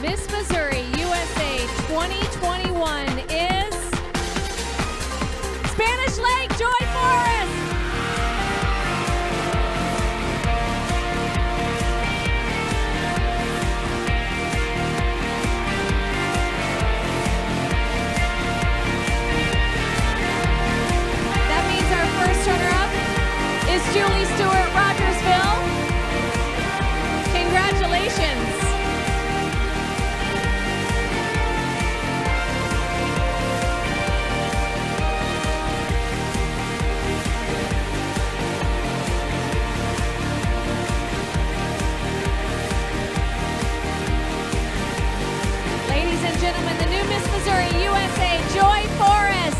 Miss Missouri USA 2021 is Spanish Lake, Joye Forrest. That means our first runner-up is Julie Stewart, Rogersville. Congratulations. Ladies and gentlemen, the new Miss Missouri USA, Joye Forrest.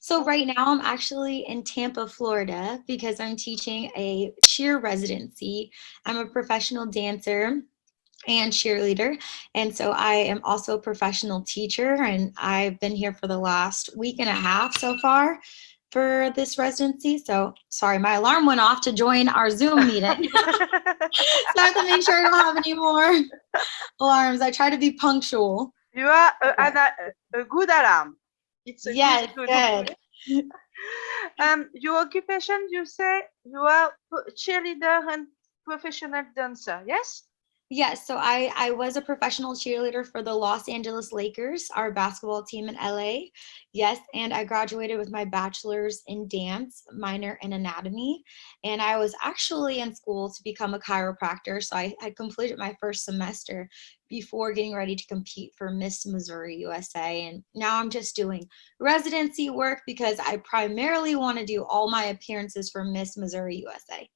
So right now I'm actually in Tampa, Florida, because I'm teaching a cheer residency. I'm a professional dancer and cheerleader. And so I am also a professional teacher, and I've been here for the last week and a half so far for this residency. So sorry, my alarm went off to join our Zoom meeting. So I have to make sure I don't have any more alarms. I try to be punctual. You are a good alarm. It's a Yes, good. good. Your occupation, you say you are cheerleader and professional dancer, yes? Yes, so I was a professional cheerleader for the Los Angeles Lakers, our basketball team in LA. Yes, and I graduated with my bachelor's in dance, minor in anatomy. And I was actually in school to become a chiropractor. So I had completed my first semester before getting ready to compete for Miss Missouri USA. And now I'm just doing residency work because I primarily want to do all my appearances for Miss Missouri USA.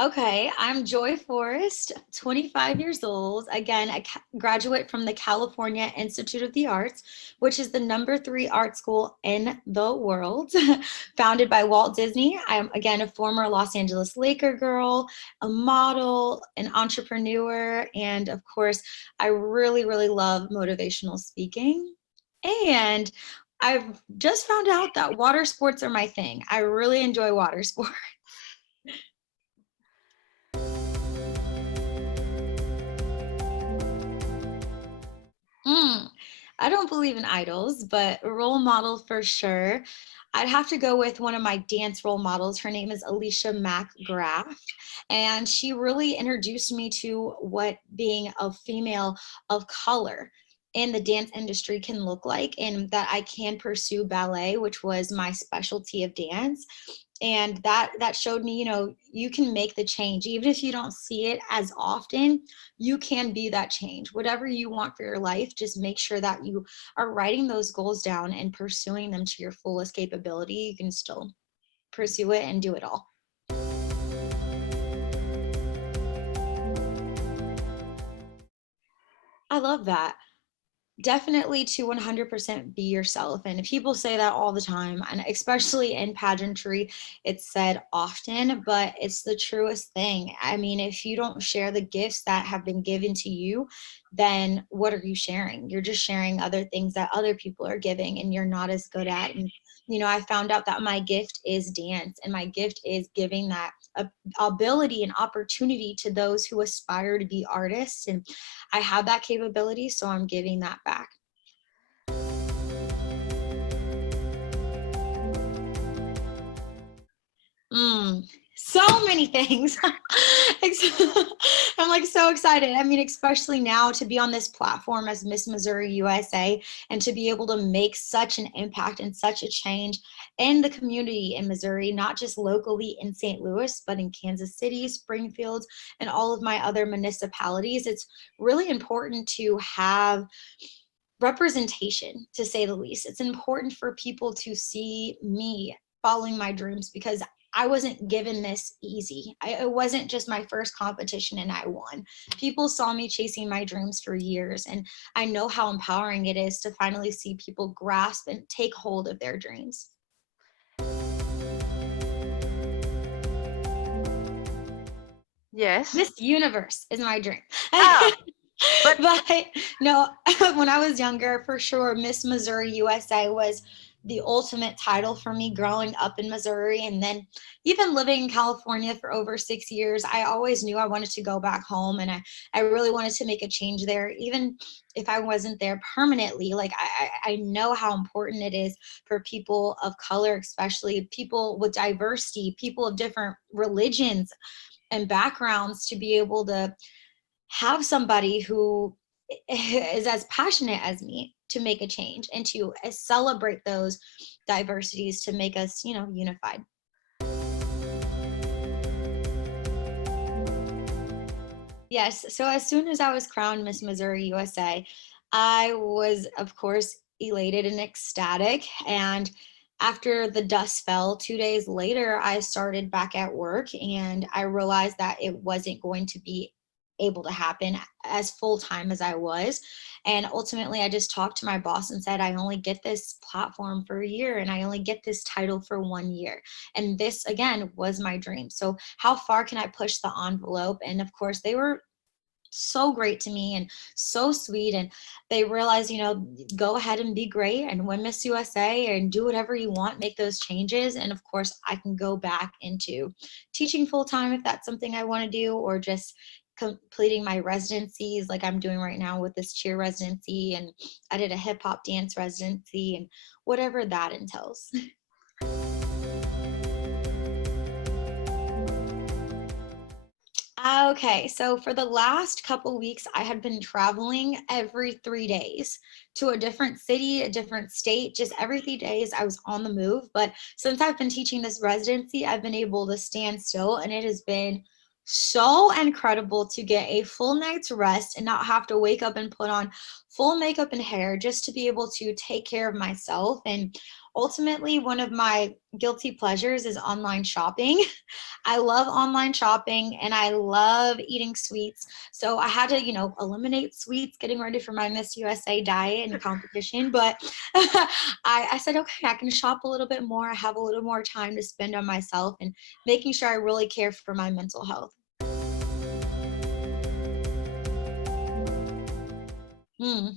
Okay, I'm Joye Forrest, 25 years old. Again, a graduate from the California Institute of the Arts, which is the #3 art school in the world, founded by Walt Disney. I'm, again, a former Los Angeles Laker girl, a model, an entrepreneur, and of course, I really, really love motivational speaking. And I've just found out that water sports are my thing. I really enjoy water sports. I don't believe in idols, but a role model for sure. I'd have to go with one of my dance role models. Her name is Alicia McGrath, and she really introduced me to what being a female of color in the dance industry can look like, and that I can pursue ballet, which was my specialty of dance. And that showed me, you can make the change even if you don't see it as often. You can be that change. Whatever you want for your life, just make sure that you are writing those goals down and pursuing them to your fullest capability. You can still pursue it and do it all. I love that. Definitely to 100% be yourself. And people say that all the time, and especially in pageantry, it's said often, but it's the truest thing. I mean, if you don't share the gifts that have been given to you, then what are you sharing? You're just sharing other things that other people are giving and you're not as good at. And I found out that my gift is dance, and my gift is giving that ability and opportunity to those who aspire to be artists. And I have that capability, so I'm giving that back. So many things. I'm like so excited. I mean, especially now to be on this platform as Miss Missouri USA and to be able to make such an impact and such a change in the community in Missouri, not just locally in St. Louis, but in Kansas City, Springfield, and all of my other municipalities. It's really important to have representation, to say the least. It's important for people to see me following my dreams, because I wasn't given this easy. It wasn't just my first competition and I won. People saw me chasing my dreams for years, and I know how empowering it is to finally see people grasp and take hold of their dreams. Yes. Miss Universe is my dream. Ah, but But no, when I was younger, for sure, Miss Missouri USA was the ultimate title for me growing up in Missouri. And then even living in California for over 6 years, I always knew I wanted to go back home, and I really wanted to make a change there, even if I wasn't there permanently. Like I know how important it is for people of color, especially people with diversity, people of different religions and backgrounds, to be able to have somebody who is as passionate as me to make a change and to celebrate those diversities to make us, unified. Yes. So as soon as I was crowned Miss Missouri USA, I was, of course, elated and ecstatic. And after the dust fell, 2 days later, I started back at work, and I realized that it wasn't going to be able to happen as full time as I was. And ultimately, I just talked to my boss and said, I only get this platform for a year, and I only get this title for 1 year. And this, again, was my dream. So, how far can I push the envelope? And of course, they were so great to me and so sweet, and they realized, go ahead and be great and win Miss USA and do whatever you want, make those changes, and of course I can go back into teaching full time if that's something I want to do, or just completing my residencies like I'm doing right now with this cheer residency, and I did a hip hop dance residency, and whatever that entails. Okay, so for the last couple weeks, I had been traveling every 3 days to a different city, a different state. Just every 3 days, I was on the move. But since I've been teaching this residency, I've been able to stand still, and it has been so incredible to get a full night's rest and not have to wake up and put on full makeup and hair, just to be able to take care of myself. And ultimately, one of my guilty pleasures is online shopping. I love online shopping, and I love eating sweets. So I had to, eliminate sweets getting ready for my Miss USA diet and competition. But I said, okay, I can shop a little bit more. I have a little more time to spend on myself and making sure I really care for my mental health. Hmm.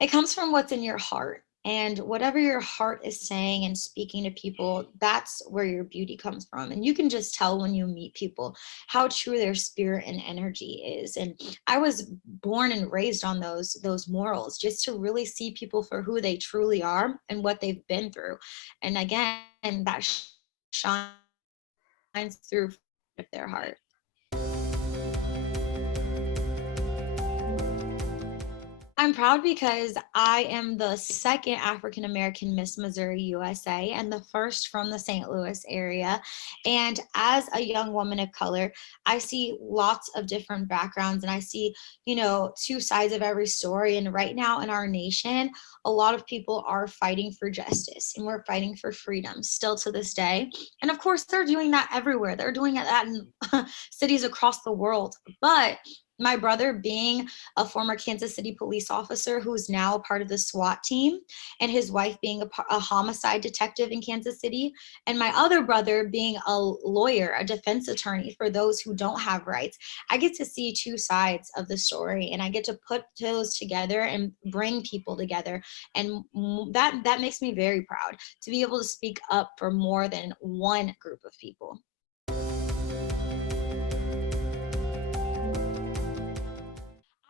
It comes from what's in your heart. And whatever your heart is saying and speaking to people, that's where your beauty comes from. And you can just tell when you meet people how true their spirit and energy is. And I was born and raised on those morals, just to really see people for who they truly are and what they've been through. And again, that shines through of their heart. I'm proud because I am the second African American Miss Missouri USA and the first from the St. Louis area. And as a young woman of color, I see lots of different backgrounds, and I see, two sides of every story. And right now in our nation, a lot of people are fighting for justice, and we're fighting for freedom still to this day. And of course, they're doing that everywhere. They're doing that in cities across the world. But my brother, being a former Kansas City police officer who's now a part of the SWAT team, and his wife being a homicide detective in Kansas City, and my other brother being a lawyer, a defense attorney for those who don't have rights. I get to see two sides of the story, and I get to put those together and bring people together. And that makes me very proud to be able to speak up for more than one group of people.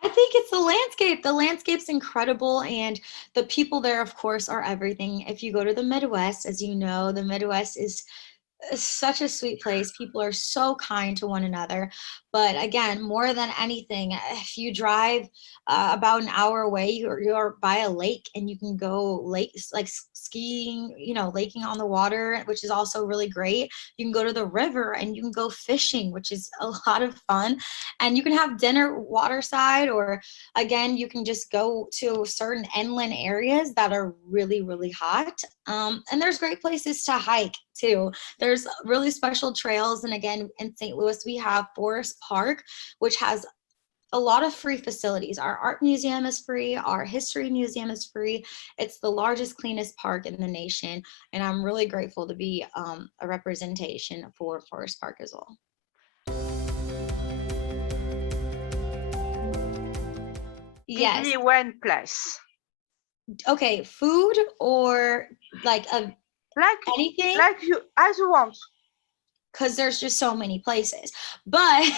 I think it's the landscape. The landscape's incredible, and the people there, of course, are everything. If you go to the Midwest, as you know, the Midwest is such a sweet place. People are so kind to one another. But again, more than anything, if you drive about an hour away, you're by a lake, and you can go lake like skiing, laking on the water, which is also really great. You can go to the river, and you can go fishing, which is a lot of fun. And you can have dinner waterside, or again, you can just go to certain inland areas that are really, really hot. And there's great places to hike too. There's really special trails. And again, in St. Louis, we have Forest Park, which has a lot of free facilities. Our art museum is free. Our history museum is free. It's the largest, cleanest park in the nation. And I'm really grateful to be a representation for Forest Park as well. Give Yes. me one place. Okay, food or like Like anything? like you as you want. Because there's just so many places. But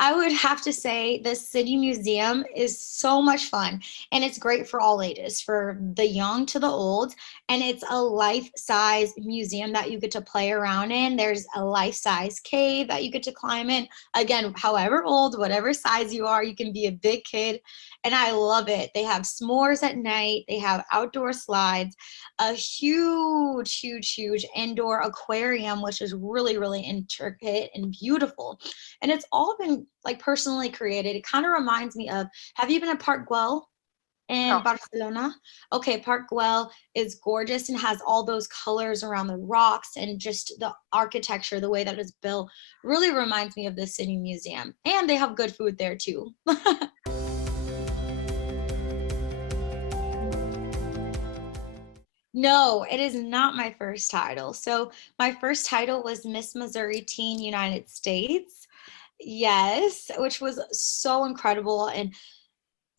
I would have to say the City Museum is so much fun and it's great for all ages, for the young to the old. And it's a life-size museum that you get to play around in. There's a life-size cave that you get to climb in. Again, however old, whatever size you are, you can be a big kid. And I love it. They have s'mores at night, they have outdoor slides, a huge indoor aquarium, which is really intricate and beautiful. And it's all been like personally created. It kind of reminds me of, have you been at Park Güell in No. Barcelona? Okay, Park Güell is gorgeous and has all those colors around the rocks, and just the architecture, the way that it's built, really reminds me of the City Museum. And they have good food there too. No, it is not my first title. So my first title was Miss Missouri Teen United States. Yes, which was so incredible and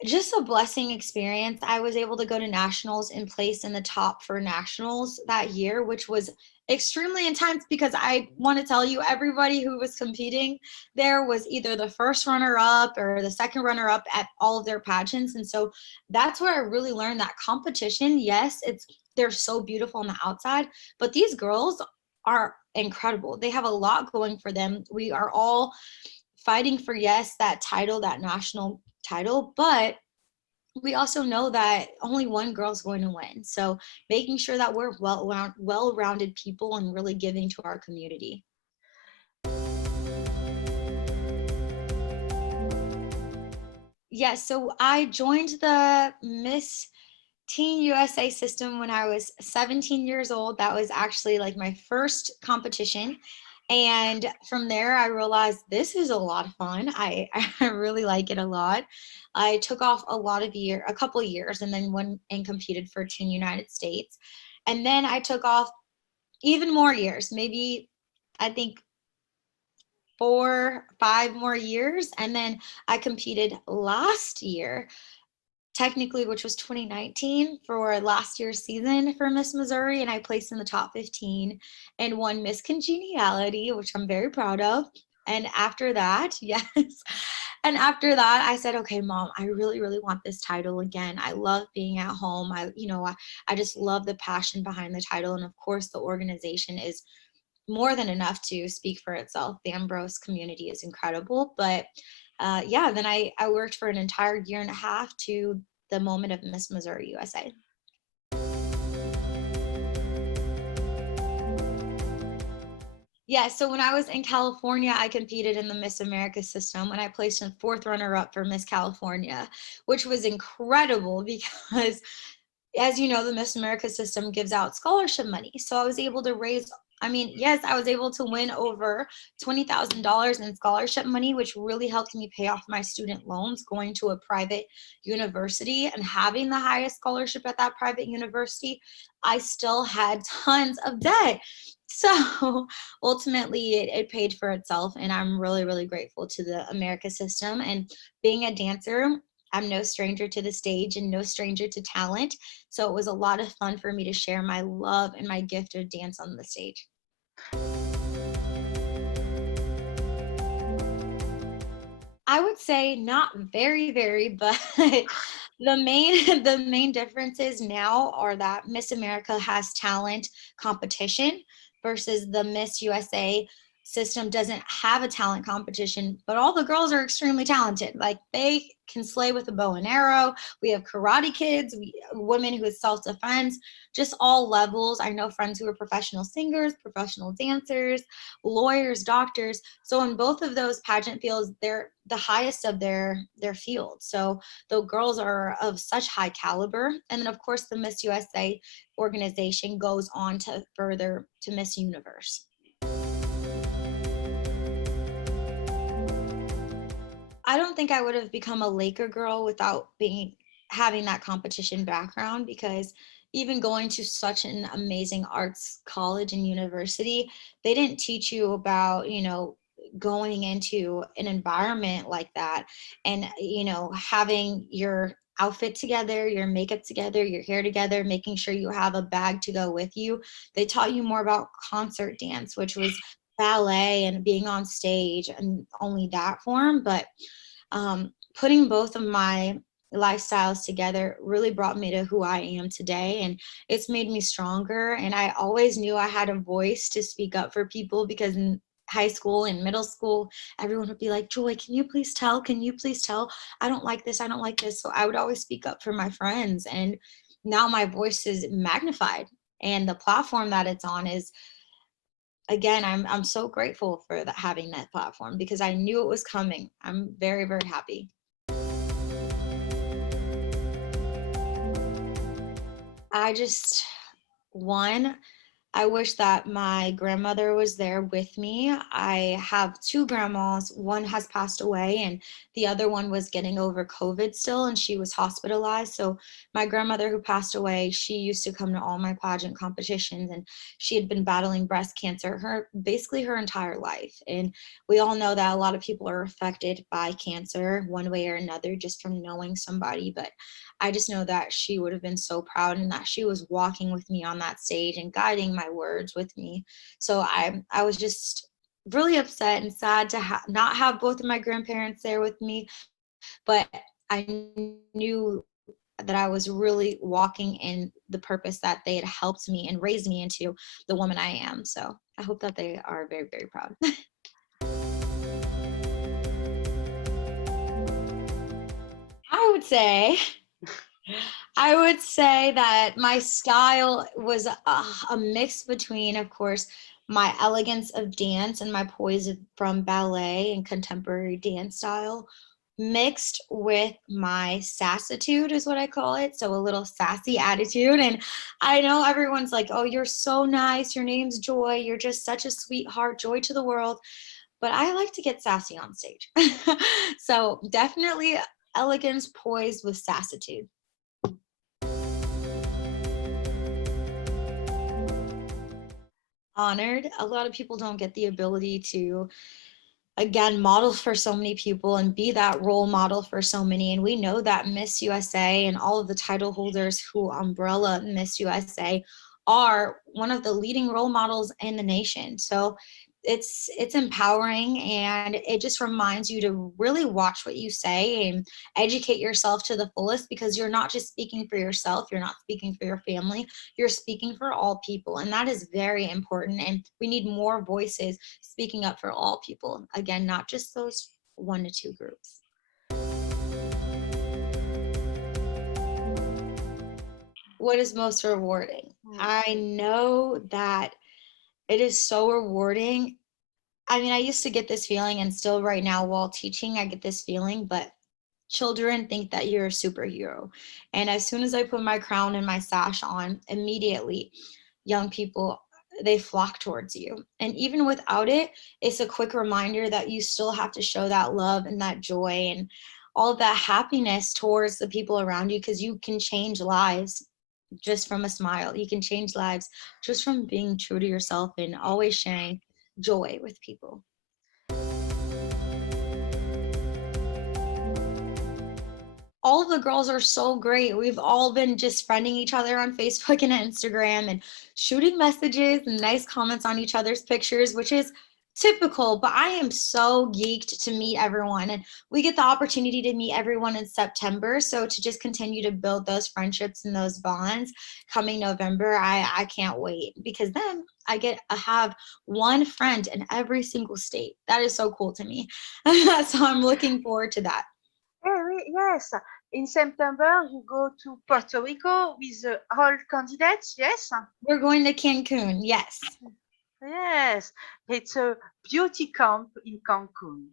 just a blessing experience. I was able to go to nationals and place in the top for nationals that year, which was extremely intense because I want to tell you, everybody who was competing there was either the first runner up or the second runner up at all of their pageants. And so that's where I really learned that competition, yes, they're so beautiful on the outside, but these girls are incredible. They have a lot going for them. We are all fighting for, yes, that title, that national title, but we also know that only one girl's going to win. So making sure that we're well-rounded people and really giving to our community. Yes, so I joined the Miss Teen USA system when I was 17 years old. That was actually like my first competition. And from there, I realized this is a lot of fun. I really like it a lot. I took off a couple of years, and then went and competed for Teen United States. And then I took off even more years, maybe I think 4, 5 more years. And then I competed last year technically, which was 2019 for last year's season for Miss Missouri, and I placed in the top 15 and won Miss Congeniality, which I'm very proud of. And after that, yes. And after that, I said, okay, mom, I really want this title again. I love being at home. I just love the passion behind the title. And of course, the organization is more than enough to speak for itself. The Ambrose community is incredible. But yeah, then I worked for an entire year and a half to the moment of Miss Missouri USA. Yeah, so when I was in California, I competed in the Miss America system and I placed in fourth runner up for Miss California, which was incredible because, as you know, the Miss America system gives out scholarship money. So I was able to raise, I mean, yes, I was able to win over $20,000 in scholarship money, which really helped me pay off my student loans going to a private university. And having the highest scholarship at that private university, I still had tons of debt. So ultimately, it paid for itself. And I'm really grateful to the America system. And being a dancer, I'm no stranger to the stage and no stranger to talent. So it was a lot of fun for me to share my love and my gift of dance on the stage. I would say not very, but the main differences now are that Miss America has talent competition versus the Miss USA system doesn't have a talent competition, but all the girls are extremely talented. Like they can slay with a bow and arrow. We have karate kids, women who is self-defense, just all levels. I know friends who are professional singers, professional dancers, lawyers, doctors. So in both of those pageant fields, they're the highest of their field. So the girls are of such high caliber. And then of course the Miss USA organization goes on to further to Miss Universe. I don't think I would have become a Laker girl without being having that competition background, because even going to such an amazing arts college and university, they didn't teach you about, going into an environment like that and, having your outfit together, your makeup together, your hair together, making sure you have a bag to go with you. They taught you more about concert dance, which was ballet and being on stage and only that form. But putting both of my lifestyles together really brought me to who I am today. And it's made me stronger. And I always knew I had a voice to speak up for people because in high school and middle school, everyone would be like, Joy, can you please tell? Can you please tell? I don't like this. I don't like this. So I would always speak up for my friends. And now my voice is magnified. And the platform that it's on is, again, I'm so grateful for that, having that platform, because I knew it was coming. I'm very, very happy. I just, one, I wish that my grandmother was there with me. I have two grandmas. One has passed away, and the other one was getting over COVID still, and she was hospitalized. So my grandmother, who passed away, she used to come to all my pageant competitions, and she had been battling breast cancer basically her entire life. And we all know that a lot of people are affected by cancer one way or another just from knowing somebody. But I just know that she would have been so proud, and that she was walking with me on that stage and guiding my words with me. So I was just really upset and sad to not have both of my grandparents there with me, but I knew that I was really walking in the purpose that they had helped me and raised me into the woman I am. So I hope that they are very, very proud. I would say I would say that my style was a mix between, of course, my elegance of dance and my poise from ballet and contemporary dance style, mixed with my sassitude, is what I call it. So a little sassy attitude. And I know everyone's like, oh, you're so nice. Your name's Joy. You're just such a sweetheart. Joy to the world. But I like to get sassy on stage. So definitely elegance, poise with sassitude. Honored. A lot of people don't get the ability to, again, model for so many people and be that role model for so many. And we know that Miss USA and all of the title holders who umbrella Miss USA are one of the leading role models in the nation. So it's empowering, and it just reminds you to really watch what you say and educate yourself to the fullest, because you're not just speaking for yourself, you're not speaking for your family, you're speaking for all people. And that is very important, and we need more voices speaking up for all people, again, not just those 1 to 2 groups. What is most rewarding? I know that it is so rewarding. I mean, I used to get this feeling, and still right now while teaching, I get this feeling, but children think that you're a superhero. And as soon as I put my crown and my sash on, immediately young people, they flock towards you. And even without it, it's a quick reminder that you still have to show that love and that joy and all of that happiness towards the people around you, because you can change lives just from a smile. You can change lives just from being true to yourself and always sharing joy with people. All of the girls are so great. We've all been just friending each other on Facebook and Instagram and shooting messages and nice comments on each other's pictures, which is typical, but I am so geeked to meet everyone. And we get the opportunity to meet everyone in September. So to just continue to build those friendships and those bonds coming November, I can't wait, because then I get to have one friend in every single state. That is so cool to me. So I'm looking forward to that. Yes. In September, you go to Puerto Rico with all candidates, yes? We're going to Cancun, yes. Yes. It's a beauty camp in Cancun.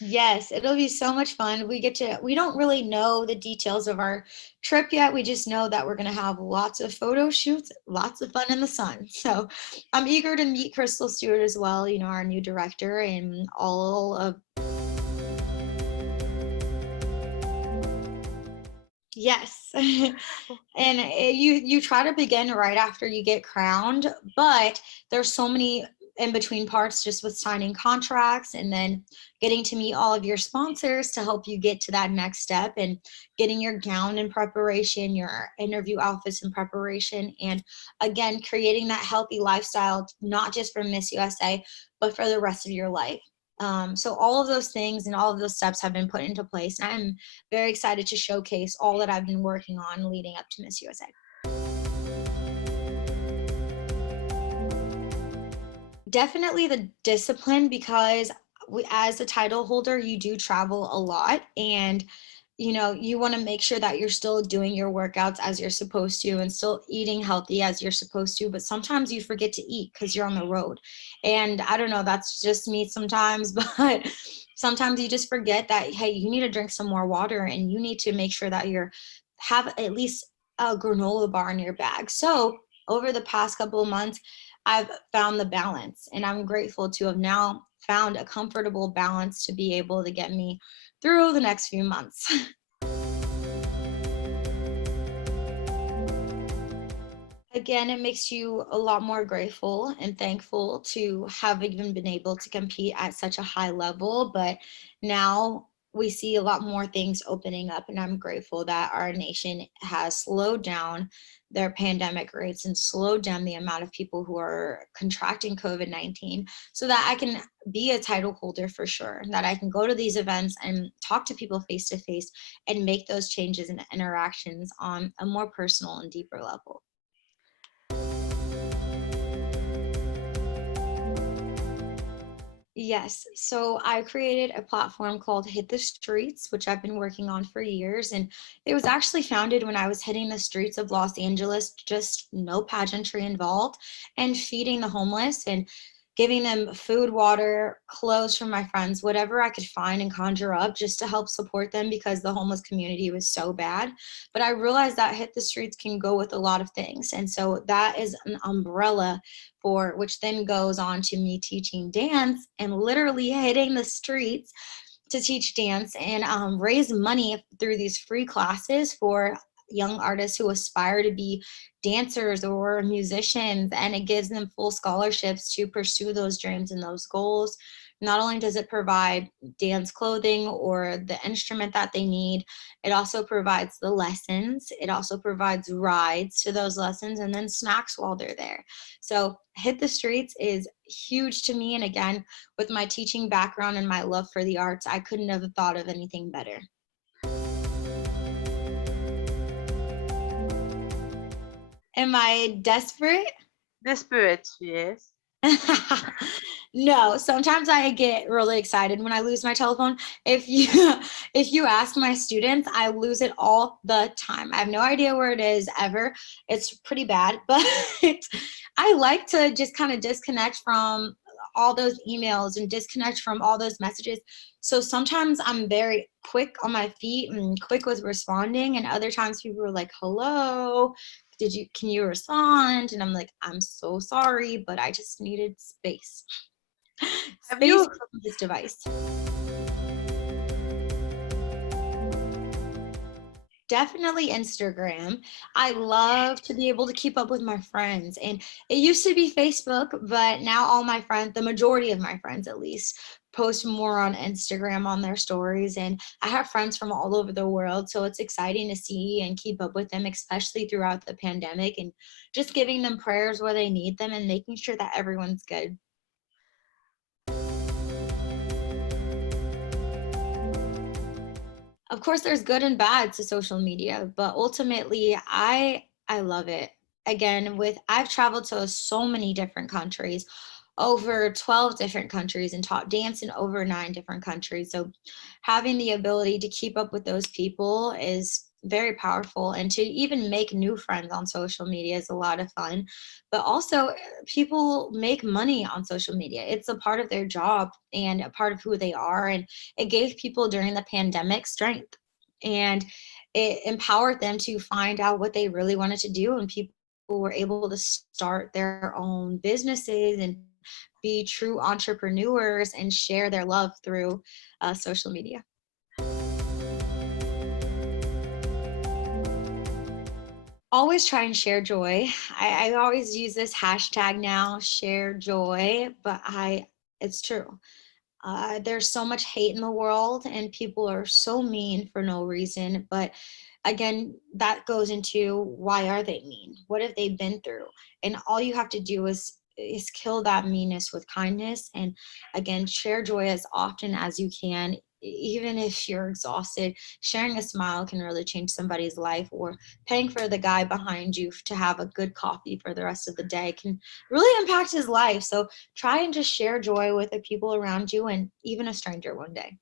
Yes, it'll be so much fun. We don't really know the details of our trip yet. We just know that we're going to have lots of photo shoots, lots of fun in the sun. So I'm eager to meet Crystal Stewart as well, our new director, and all of. Yes. And you try to begin right after you get crowned, but there's so many in between parts, just with signing contracts and then getting to meet all of your sponsors to help you get to that next step, and getting your gown in preparation, your interview outfits in preparation, and again, creating that healthy lifestyle, not just for Miss USA, but for the rest of your life. So all of those things and all of those steps have been put into place. And I'm very excited to showcase all that I've been working on leading up to Miss USA. Definitely the discipline, because as a title holder, you do travel a lot, and you want to make sure that you're still doing your workouts as you're supposed to and still eating healthy as you're supposed to, but sometimes you forget to eat because you're on the road. And I don't know, that's just me sometimes, but sometimes you just forget that, hey, you need to drink some more water, and you need to make sure that you're have at least a granola bar in your bag. So over the past couple of months, I've found the balance, and I'm grateful to have now found a comfortable balance to be able to get me through the next few months. Again, it makes you a lot more grateful and thankful to have even been able to compete at such a high level. But now we see a lot more things opening up, and I'm grateful that our nation has slowed down their pandemic rates and slowed down the amount of people who are contracting COVID-19, so that I can be a title holder for sure, that I can go to these events and talk to people face to face and make those changes and interactions on a more personal and deeper level. Yes. So I created a platform called Hit the Streets, which I've been working on for years. And it was actually founded when I was hitting the streets of Los Angeles, just no pageantry involved, and feeding the homeless and giving them food, water, clothes from my friends, whatever I could find and conjure up, just to help support them, because the homeless community was so bad. But I realized that Hit the Streets can go with a lot of things. And so that is an umbrella for which then goes on to me teaching dance and literally hitting the streets to teach dance and raise money through these free classes for young artists who aspire to be dancers or musicians, and it gives them full scholarships to pursue those dreams and those goals. Not only does it provide dance clothing or the instrument that they need, it also provides the lessons. It also provides rides to those lessons and then snacks while they're there. So Hit the Streets is huge to me. And again, with my teaching background and my love for the arts, I couldn't have thought of anything better. Am I desperate? Desperate, yes. No, sometimes I get really excited when I lose my telephone. If you if you ask my students, I lose it all the time. I have no idea where it is ever. It's pretty bad, but I like to just kind of disconnect from all those emails and disconnect from all those messages. So sometimes I'm very quick on my feet and quick with responding, and other times people are like, "Hello, can you respond?" And I'm like, "I'm so sorry, but I just needed space." Have Space you from this device. Definitely Instagram. I love to be able to keep up with my friends. And it used to be Facebook, but now all my friends, the majority of my friends at least, post more on Instagram on their stories. And I have friends from all over the world. So it's exciting to see and keep up with them, especially throughout the pandemic, and just giving them prayers where they need them and making sure that everyone's good. Of course, there's good and bad to social media, but ultimately I love it. Again, with I've traveled to so many different countries, over 12 different countries, and taught dance in over 9 different countries. So having the ability to keep up with those people is very powerful, and to even make new friends on social media is a lot of fun. But also, people make money on social media. It's a part of their job and a part of who they are, and it gave people during the pandemic strength, and it empowered them to find out what they really wanted to do, and people were able to start their own businesses and be true entrepreneurs and share their love through social media. Always try and share joy. I always use this hashtag now, share joy, but it's true. There's so much hate in the world, and people are so mean for no reason. But again, that goes into, why are they mean? What have they been through? And all you have to do is kill that meanness with kindness. And again, share joy as often as you can. Even if you're exhausted, sharing a smile can really change somebody's life, or paying for the guy behind you to have a good coffee for the rest of the day can really impact his life. So try and just share joy with the people around you, and even a stranger one day.